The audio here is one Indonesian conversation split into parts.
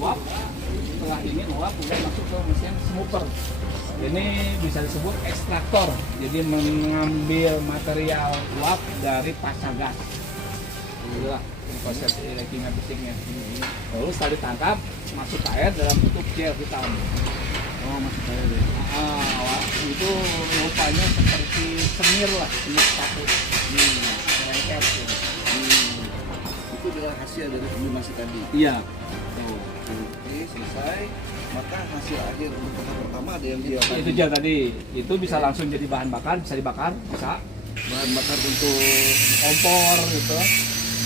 uap, setelah ini uap udah masuk ke mesin smoker. Ini bisa disebut ekstraktor, jadi mengambil material uap dari pasca gas. Inilah proses leaking fisiknya. Lalu setelah ditangkap, masuk ke air dalam bentuk gel hitam. Oh, masuk air ya. Itu rupanya seperti semir lah, semir sepatu. Lengket gitu. Itu adalah hasil dari sublimasi tadi. Iya. Oke, selesai. Maka hasil akhir untuk tahap pertama ada yang gel tadi. Itu gel tadi. Itu bisa langsung jadi bahan bakar, bisa dibakar, bisa. Bahan bakar untuk Kompor gitu.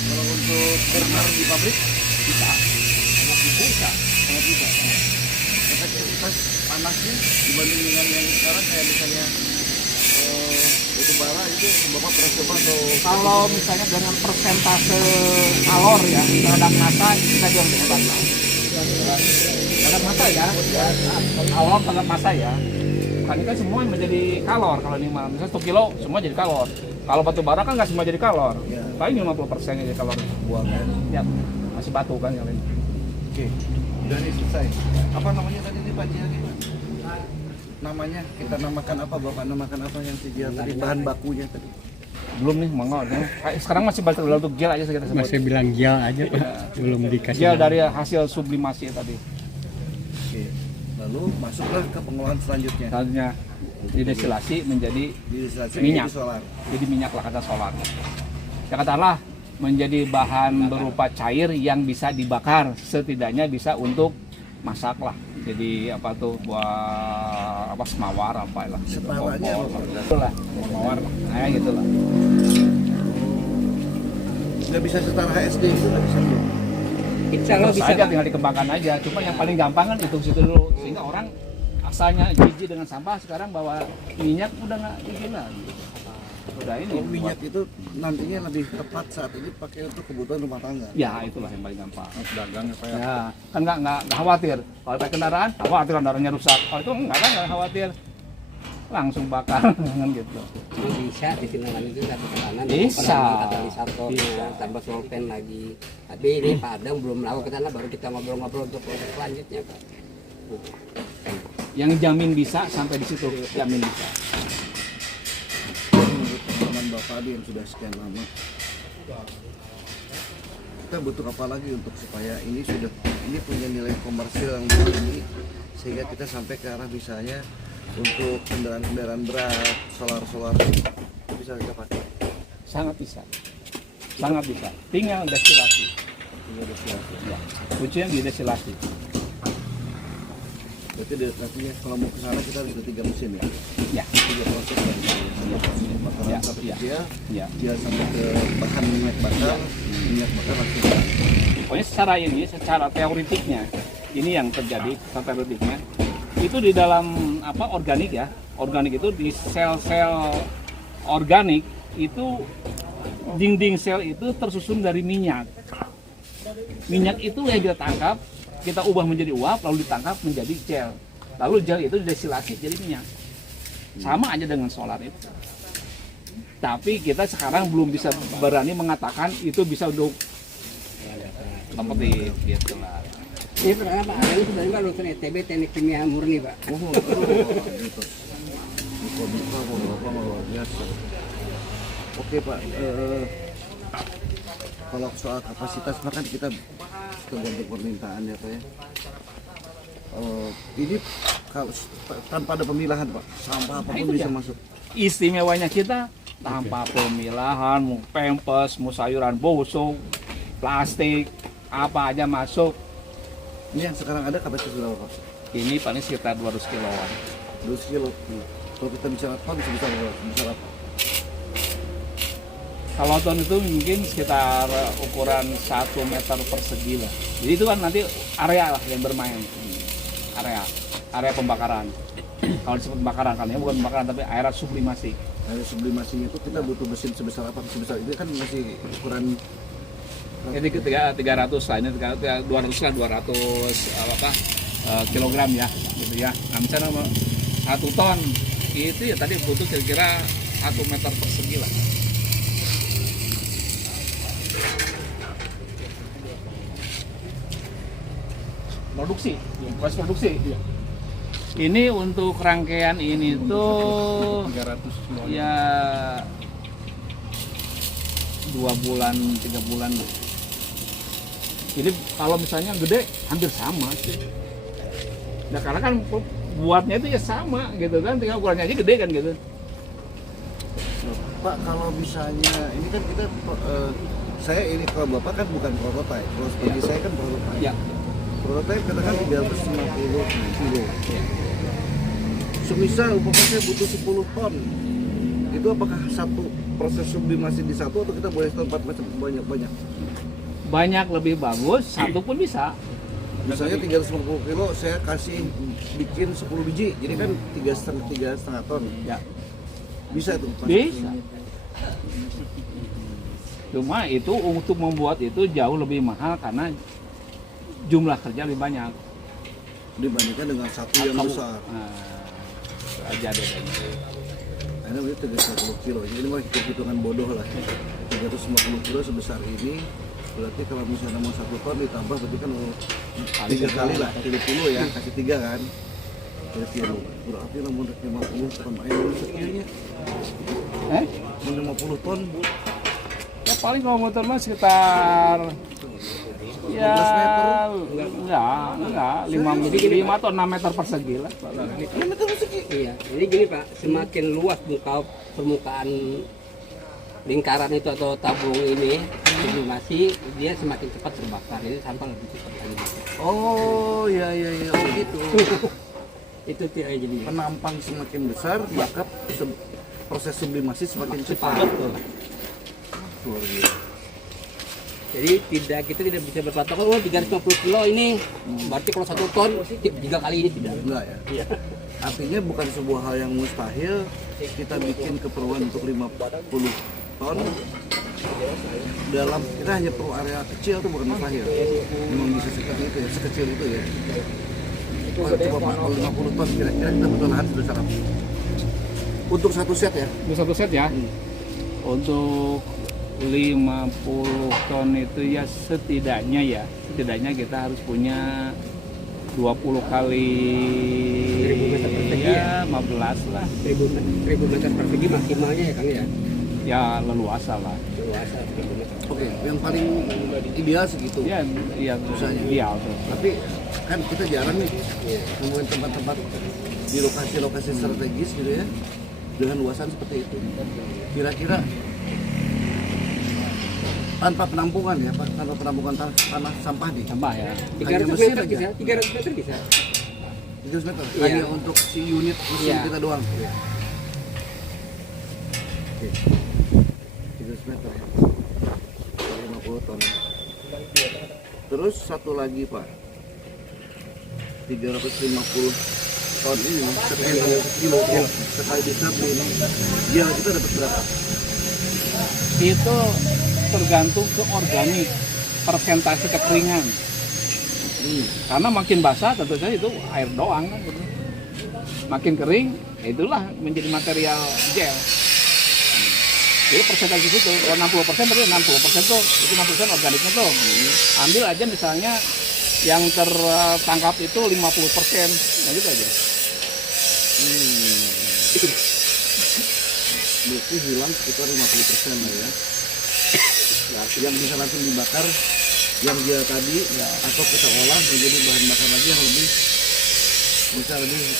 kalau untuk burner di pabrik Bisa. Bisa. sangat bisa. Efektivitas panasnya dibanding dengan yang sekarang kayak misalnya batu bara itu bapak pernah coba atau Kalau misalnya dengan persentase kalor ya terhadap massa kita juga lebih hebat lah. Terhadap massa ya, kalor terhadap massa ya. Bukan ini kan semua menjadi kalor kalau ini mah. Misalnya 1 kilo semua jadi kalor. Kalau batu bara kan nggak semua jadi kalor. Ya. Paling 50% jadi kalor buang kan. Ya, masih batu kan yang lain. Oke, udah nih selesai. Apa namanya tadi nih Pak Jia? Namanya kita namakan apa Bapak? Namakan apa yang Jia tadi bahan bakunya tadi? Belum nih mangga. Sekarang masih dalam bentuk gel aja kita sebut. Masih bilang gel aja Pak, belum dikasih Gel nama. dari hasil sublimasi tadi. Oke. Lalu masuklah ke pengolahan selanjutnya. Selanjutnya didestilasi menjadi Didestilasi minyak. menjadi solar. Jadi minyak lah kata solar. Ya katakanlah menjadi bahan berupa cair yang bisa dibakar, setidaknya bisa untuk masak lah. Jadi apa tuh buat apa semawar apa lah. Separahnya Itulah semawar lah. Kayak gitu lah. nggak bisa setara HSD itu nggak bisa belum. Insya Allah Terus bisa. aja tinggal dikembangkan aja. Cuma yang paling gampang kan itu situ dulu sehingga orang asalnya jijik dengan sampah sekarang bawa minyak udah nggak jijik lagi. Udah ini. Kalau minyak itu nantinya lebih tepat saat ini pakai untuk kebutuhan rumah tangga. Ya itulah yang paling gampang. Dagang apa ya? Ya, kan nggak khawatir. Kalau pakai kendaraan, khawatir kendaraannya rusak. Kalau itu enggak kan nggak khawatir. Langsung bakar kan gitu. Bisa ditinaman itu satu tekanan. Bisa. Katalisatornya Bisa. tambah solvent lagi. Tapi ini Padang belum melakukan ke sana, baru kita ngobrol-ngobrol untuk proses selanjutnya Pak. Yang jamin bisa sampai di situ, jamin bisa. Menurut pengalaman Bapak yang sudah sekian lama, kita butuh apa lagi untuk supaya ini punya nilai komersil yang tinggi sehingga kita sampai ke arah misalnya untuk kendaraan berat, solar itu bisa kita pakai. Sangat bisa. Sangat bisa. Tinggal destilasi. Ya. Kuncinya di destilasi. Berarti nantinya kalau mau ke sana kita harus ada 3 mesin ya, Ya. 3 proses ya. Bakaran Ya, sampai ya. dia, Ya. dia sampai ke bahan minyak bakar, minyak bakar langsung. Pokoknya secara teoritiknya, ini yang terjadi secara teoritiknya, itu di dalam organik ya, organik itu di sel-sel organik itu dinding sel itu tersusun dari minyak. Minyak itu yang kita tangkap, kita ubah menjadi uap, lalu ditangkap menjadi gel. Lalu gel itu didestilasi jadi minyak. Sama aja dengan solar itu. Tapi kita sekarang belum bisa berani mengatakan itu bisa untuk kompetitif gitu lah. Ini perkara Pak, ada ini sebenarnya lulusan ITB Teknik Kimia Murni Pak. Gitu. Buka Bapak luar biasa. Oke Pak, kalau soal kapasitas mah kan kita tergantung permintaan ya Pak ya. Ini kalau tanpa ada pemilahan Pak, sampah apapun itu bisa dia. masuk. Istimewanya kita tanpa pemilahan, mau pempes, mau sayuran busuk, plastik, apa aja masuk. Ini yang sekarang ada kapasitas berapa Pak? Ini paling sekitar 200 kiloan. 200 kilo. Kalau kita bicara ton bisa berapa? Bisa apa? Kalau ton itu mungkin sekitar ukuran 1 meter persegi lah. Jadi itu kan nanti area lah yang bermain. Area pembakaran. Kalau disebut pembakaran, kan ya bukan pembakaran tapi area sublimasi. Dari sublimasinya itu kita butuh mesin sebesar apa? Sebesar ini kan masih ukuran Ini 300 lah, ini 200 lah, 200 kilogram ya, gitu ya. Nah misalnya 1 ton itu ya tadi butuh kira-kira 1 meter persegi lah. produksi, proses produksi. Ini untuk rangkaian ini tuh 300 ya 2 bulan 3 bulan. Jadi kalau misalnya gede hampir sama sih. Nah karena kan buatnya itu ya sama gitu kan, tinggal ukurannya aja gede kan gitu. Pak, kalau misalnya ini kan kita saya ini kalau Bapak kan bukan prototipe. Kalau seperti saya kan prototipe. Ya. Prototipe katakan 350 kilo. Semisal umpamanya saya butuh 10 ton. Itu apakah satu proses sublimasi di satu atau kita boleh tempat macam banyak-banyak? Banyak lebih bagus, satu pun bisa. Misalnya 350 kilo saya kasih bikin 10 biji, jadi kan 3,5 ton. Ya. Bisa tuh Pak? Bisa. Cuma itu untuk membuat itu jauh lebih mahal karena jumlah kerja lebih banyak. Dibandingkan dengan satu yang besar. Nah, aja bedanya. Karena itu 350 kilo, jadi ini mah hitung-hitungan bodoh lah. 350 kilo sebesar ini, berarti kalau misalnya mau 1 ton ditambah berarti kan 3 kali lah, 30 ya, kasih 3 kan. 30, berarti lah mau 50 ton, ayo sekiranya. Mau 50 ton, Ya paling kalau motor mah sekitar ya 15 meter. enggak 5 atau 6 meter persegi lah. Ini meter persegi. Iya, jadi gini Pak, semakin luas permukaan lingkaran itu atau tabung ini sublimasi, dia semakin cepat terbakar. Jadi sampah lebih cepat lagi. Oh ya, oh gitu. Itu dia jadi Penampang semakin besar, maka proses sublimasi semakin cepat. betul. Luar biasa. Jadi kita tidak bisa berpatokan, oh 350 kilo ini, berarti kalau 1 ton 3 kali ini tidak. Enggak ya? Iya. Artinya bukan sebuah hal yang mustahil kita bikin keperluan untuk 50 ton dalam, kita hanya perlu area kecil itu bukan mustahil. Memang bisa seperti itu ya, sekecil itu ya. Oh, coba Pak, kalau 50 ton kira-kira kita butuh lahan sebesar apa? Untuk satu set ya? Itu satu set ya. Untuk 50 ton itu ya setidaknya kita harus punya 20 kali 1000 meter persegi ya 15 lah. 1000 meter persegi maksimalnya ya Kang ya. Ya leluasa lah. Luasa 1000 meter. Oke, yang paling ideal segitu. Ya Usahanya. ideal tuh. Tapi kan kita jarang nih nemuin tempat-tempat di lokasi-lokasi strategis gitu ya dengan luasan seperti itu. Kira-kira tanpa penampungan ya Pak, tanpa penampungan tanah sampah nih. Tambah ya. 300 mesin meter aja. bisa, 300 meter bisa. 300 meter Iya. hanya untuk si unit mesin Iya. kita doang. Oke. 300 meter ya. 50 ton. Terus satu lagi Pak, 350 ton ini sekali kilo sekali disapu ini dia kita dapat berapa? Itu tergantung ke organik, persentase kekeringan. Karena makin basah tentu saja itu air doang kan gitu. Makin kering, ya itulah menjadi material gel. Jadi persentase itu kalau 60% berarti 60% tuh itu 60% organiknya tuh. Ambil aja misalnya yang tertangkap itu 50%, nah gitu aja. Berarti hilang sekitar 50% lah ya. Yang bisa langsung dibakar yang dia tadi ya, atau kita olah menjadi bahan bakar lagi yang lebih bisa lebih lagi.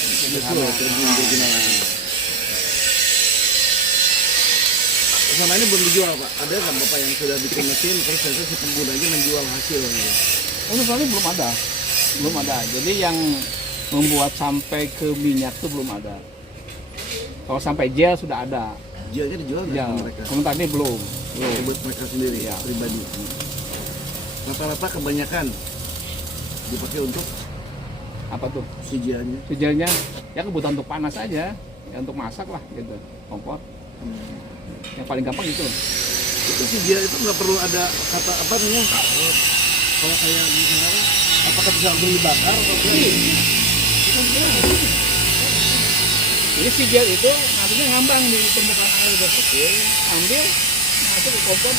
Sama ini belum dijual Pak. Ada nggak Bapak yang sudah bikin mesin terus ternyata si penggunanya menjual hasil gitu? Untuk kali belum ada. Jadi yang membuat sampai ke minyak itu belum ada. Kalau sampai gel sudah ada. Gelnya dijual nggak Gel. sama mereka? Komentar ini belum. Buat mereka sendiri Ya. pribadi. Rata-rata kebanyakan dipakai untuk Apa tuh? si gelnya. Tujuannya ya kebutuhan untuk panas aja, ya untuk masak lah gitu, kompor. Yang paling gampang itu. Itu si gel itu nggak perlu ada kata apa namanya? Kalau kayak misalnya apakah bisa beli bakar atau Jadi si gel itu nantinya ngambang di permukaan air tersebut, ambil masuk ke kompor.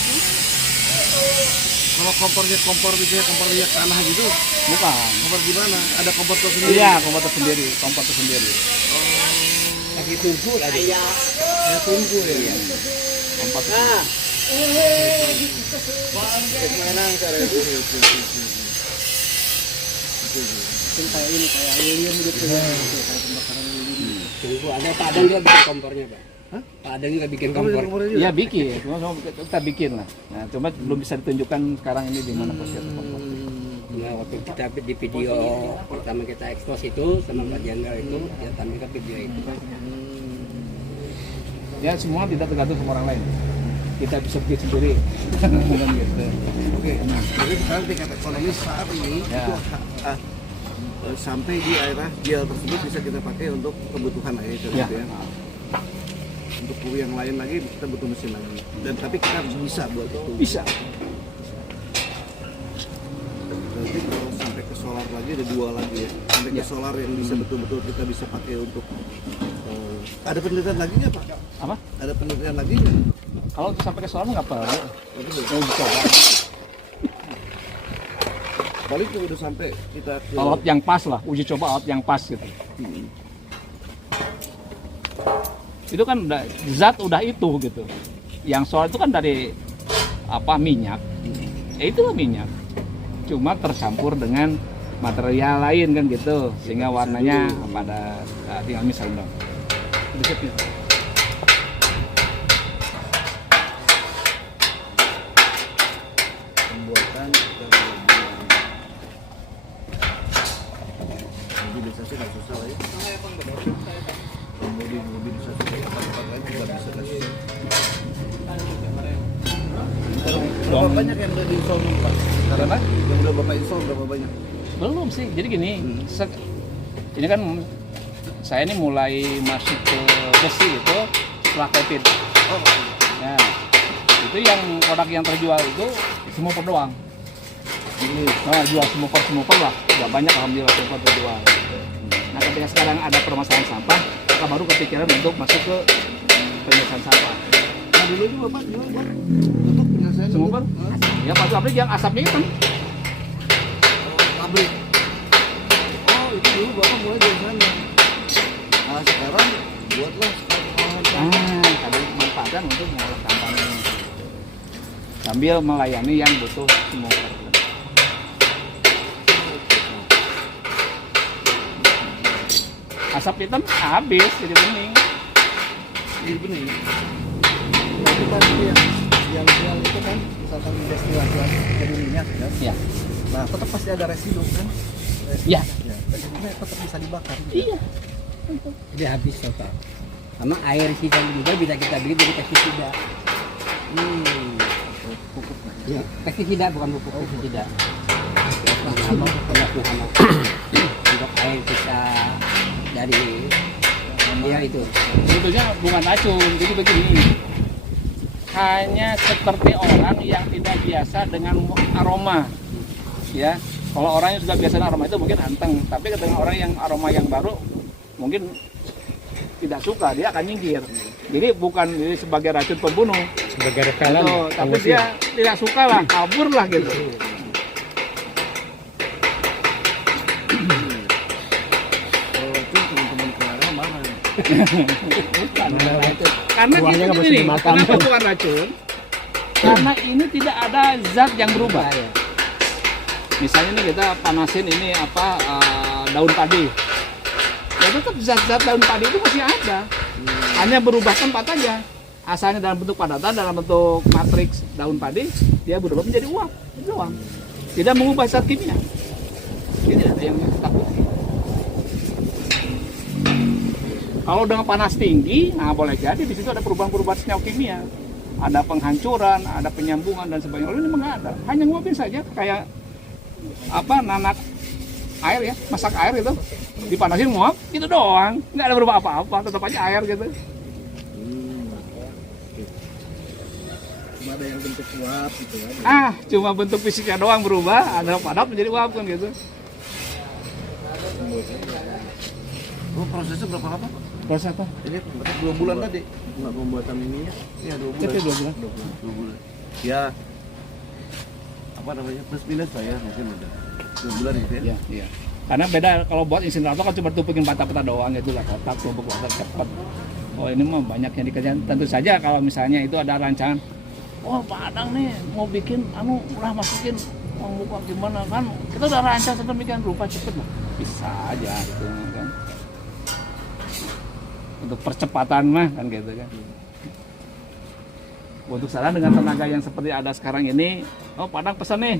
Kalau kompor minyak tanah gitu, Bukan. kompor gimana? Ada kompor tersendiri? Iya, kompor tersendiri. Lagi tunggu ada. Iya. Tunggu ya. Kompor tersendiri. Kayak ini kayak alien gitu ya. Kayak pembakaran lilin. Tunggu ada Pak Adang juga bikin kompornya Pak. Hah? Pak Adang juga bikin Kamu kompor. kompornya juga? Iya bikin, cuma kita bikin lah. Nah, cuma belum bisa ditunjukkan sekarang ini di mana posisi kompor. Nah, waktu kita di video pertama kita ekspos itu sama Pak Jenderal itu, dia tampilkan video itu. Ya semua tidak tergantung sama orang lain. Kita bisa bikin sendiri. Bukan gitu. Oke, nah jadi sekarang tingkat ekonomi saat ini Ya. itu sampai di daerah gel tersebut bisa kita pakai untuk kebutuhan air gitu Ya. ya. Untuk yang lain lagi kita butuh mesin lagi. Dan tapi kita bisa buat itu. Bisa. Berarti kalau sampai ke solar lagi ada dua lagi ya. Sampai ke solar yang bisa betul-betul kita bisa pakai untuk ada penelitian lagi nggak Pak? Apa? Ada penelitian lagi nggak? Kalau sampai ke soal nggak perlu. Betul. Mau dicoba. Paling tuh udah sampai kita ke Alat yang pas lah, uji coba alat yang pas gitu. Itu kan udah zat udah itu gitu. Yang soal itu kan dari apa minyak. Ya itulah minyak. Cuma tercampur dengan material lain kan gitu, sehingga warnanya pada tinggal misalnya. Dikit gitu. pembuatan mobilisasi nggak susah lah ya. Mobilisasi tempat-tempat lain juga bisa nggak susah. Berapa banyak yang udah di-install Pak? Apa? Yang udah Bapak install berapa banyak? Belum sih. Jadi gini, ini kan saya ini mulai masuk ke besi itu setelah COVID. Oh, Nah, itu yang produk yang terjual itu smoker doang. ini Nah, jual smoker lah. Udah banyak alhamdulillah smoker terjual. Nah, ketika sekarang ada permasalahan sampah, kita baru kepikiran untuk masuk ke penyelesaian sampah. nah dulu juga Bapak jual Pak untuk penyelesaian Smoker? Ya, pabrik yang asapnya itu kan. pabrik. Oh itu dulu Bapak mulai dari sana. Nah sekarang buatlah olahan sampah. Tadi manfaatkan untuk mengolah sampah ini. Sambil melayani yang butuh smoker. Asap hitam habis jadi bening. Ini bening. Nah, itu kan yang jual itu kan misalkan destilasi jadi minyak kan. Ya. Nah, tetap pasti ada residu kan. Ya. Ya, residunya tetap bisa dibakar. Iya. Jadi habis total. Karena air sisa juga bisa kita beli dari pestisida. Ya, pestisida bukan pupuk pestisida. Hama. Untuk air sisa dari ya itu. Sebetulnya bukan racun. Jadi begini. Hanya seperti orang yang tidak biasa dengan aroma. Ya. Kalau orang yang sudah biasa dengan aroma itu mungkin anteng, tapi ketika orang yang aroma yang baru mungkin tidak suka, dia akan nyingkir. Jadi bukan jadi sebagai racun pembunuh, Sebagai rekalan. gitu. Tapi dia tidak suka lah, kabur lah gitu. Kalau itu teman-teman keluarga marah. Bukan, karena itu. Karena Buahnya gitu nggak mesti ini, dimakan. kenapa bukan racun? Karena ini tidak ada zat yang berubah. Misalnya nih kita panasin ini apa daun padi. Ya tetap zat-zat daun padi itu masih ada. Hanya berubah tempat aja. Asalnya dalam bentuk padatan, dalam bentuk matriks daun padi, dia berubah menjadi uap. Itu doang. Tidak mengubah zat kimia. Ini tidak ada yang takut. Kalau dengan panas tinggi, nah boleh jadi di situ ada perubahan-perubahan senyawa kimia. Ada penghancuran, ada penyambungan dan sebagainya. Lalu ini nggak ada. Hanya nguapin saja kayak apa nanak air ya, masak air gitu. Dipanasin nguap, gitu doang. Nggak ada berubah apa-apa, tetap aja air gitu. Cuma ada yang bentuk uap gitu kan. Cuma bentuk fisiknya doang berubah, ada padat menjadi uap kan gitu. Oh prosesnya berapa lama? Proses apa? Ini 2 bulan tadi. Nggak pembuatan ininya? Iya 2 bulan. Tapi 2 bulan. 2 bulan. Ya apa namanya plus minus lah ya, mungkin ada 2 bulan gitu ya. Iya, iya. Karena beda kalau buat insinerator kan cuma tumpukin pata-pata doang gitu lah, kotak tumpuk kotak cepat. Oh ini mah banyak yang dikerjain. Tentu saja kalau misalnya itu ada rancangan, oh Pak Adang nih mau bikin udah masukin uang buka gimana kan, kita udah rancang sedemikian rupa cepet lah, bisa aja gitu kan. Untuk percepatan mah kan gitu kan. Untuk saran dengan tenaga yang seperti ada sekarang ini, oh Padang pesan nih,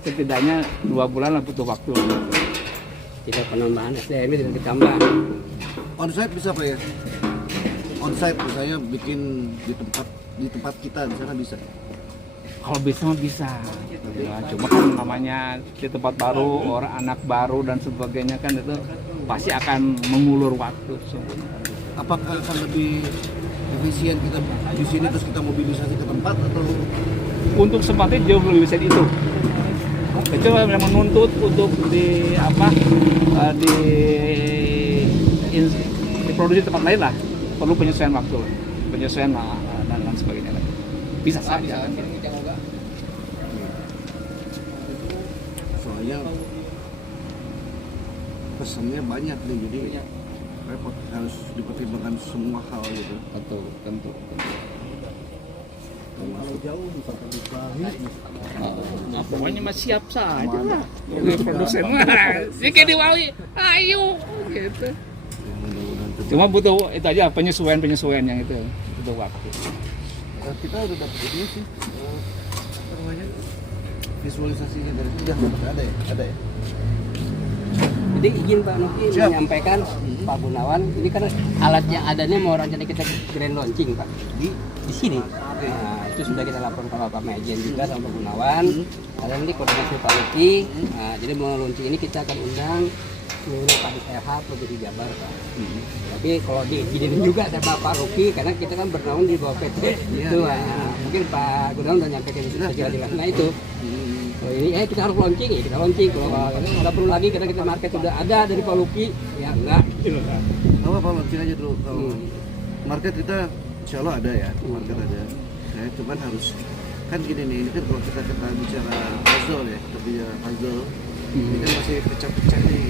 setidaknya 2 bulan lah butuh waktu. Kita penambahan SDM ini sudah ditambah. Onsite bisa Pak ya? Onsite misalnya bikin di tempat kita di sana bisa. Kalau bisa mah bisa. Ya, cuma kan namanya di tempat baru, orang anak baru dan sebagainya kan itu pasti akan mengulur waktu. Apakah akan lebih efisien kita di sini terus kita mobilisasi ke tempat atau Untuk tempatnya jauh lebih bisa itu. Kecuali yang menuntut untuk diproduksi tempat lain lah, perlu penyesuaian waktu, penyesuaian dan lain sebagainya lagi. Bisa saja. soalnya pesannya banyak nih jadi repot, harus dipertimbangkan semua hal gitu. Betul, tentu. Kalau jauh misalkan di Bali, Pokoknya mah siap saja lah. Produsen mah, sih kayak di Wali, ayo gitu. Ya, mudah-mudahan tetap. Cuma butuh itu aja penyesuaian yang itu butuh waktu. Kita udah dapat ini sih apa namanya visualisasinya dari sudah ada ya. Jadi izin Pak Nuki Siap. menyampaikan Pak Gunawan, ini kan alatnya adanya mau rencana kita grand launching Pak di sini. Nah, itu sudah kita laporkan ke Bapak Mejen juga sama Pak Gunawan. Karena nanti koordinasi Pak Nuki. Nah, jadi mau launching ini kita akan undang seluruh Kadis LH Provinsi Jabar Pak. Tapi kalau diizinin juga sama Pak Nuki karena kita kan bernaung di bawah PT itu. Nah, mungkin Pak Gunawan udah nyampein sejelas-jelasnya itu. Kalau ini kita harus launching ya kita launching, kalau nggak perlu lagi karena kita market sudah ada dari Pak Luki ya enggak. Apa launching aja dulu kalau market kita insya Allah ada ya, market ada. Nah, cuman harus kan gini nih, ini kan kalau kita bicara puzzle ya, kita bicara puzzle ini kan masih pecah-pecah nih.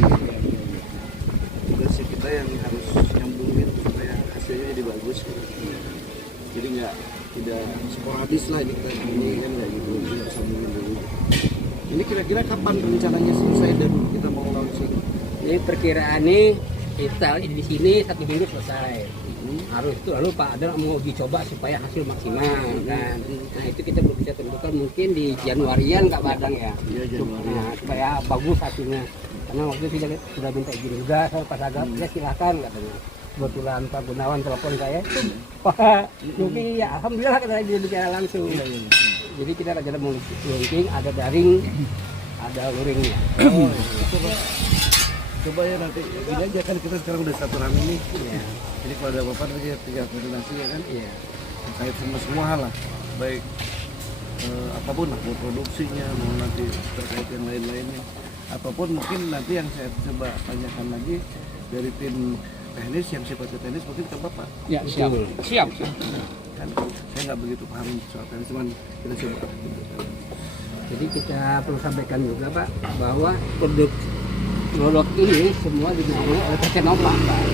Tugasnya kita yang harus nyambungin supaya hasilnya jadi bagus gitu. Jadi tidak sporadis lah ini kita ini kan nggak gitu, kita harus sambungin dulu. Ini kira-kira kapan rencananya selesai dan kita mau launching? Ini perkiraan nih kita di sini 1 minggu selesai. Harus itu lalu Pak Adang mau uji coba supaya hasil maksimal kan. Nah itu kita belum bisa tentukan, mungkin di Januarian Kak Badang ya. Iya, Januari. Nah, supaya bagus hasilnya. Karena waktu itu kita sudah minta izin juga sama Pak Sagap, ya silahkan katanya. Kebetulan Pak Gunawan telepon saya, Pak Nuki ya alhamdulillah katanya dia bicara langsung. Jadi kita rencana mau launching, ada daring, ada luringnya. Coba ya nanti ini aja kan kita sekarang udah satu rame nih. Iya. Jadi kalau ada apa-apa nanti tinggal koordinasi ya kan. Iya. Terkait semua hal lah, baik apapun lah, mau produksinya, mau nanti terkait yang lain-lainnya, ataupun mungkin nanti yang saya coba tanyakan lagi dari tim teknis yang sifatnya teknis mungkin ke Bapak. Ya, siap. Kan saya nggak begitu paham soal teknis, cuman kita coba. Jadi kita perlu sampaikan juga Pak bahwa produk ini semua dibiayai oleh PT Nova Pak.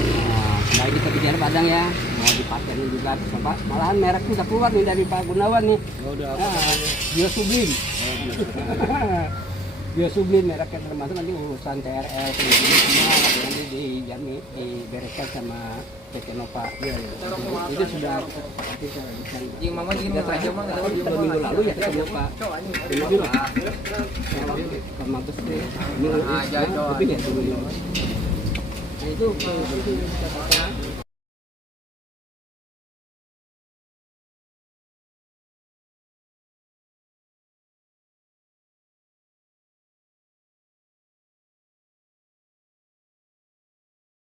Nah, kita bicara Padang ya, mau dipatenin juga Pak. Malahan merek sudah keluar nih dari Pak Gunawan nih. Biosublim. Biosublim mereknya termasuk nanti urusan TRL semua nanti dibereskan sama PT Nova. Itu sudah yang mama kita terakhir mah 2 minggu lalu ya ketemu Pak. Sama terus ini tapi ya. Nah itu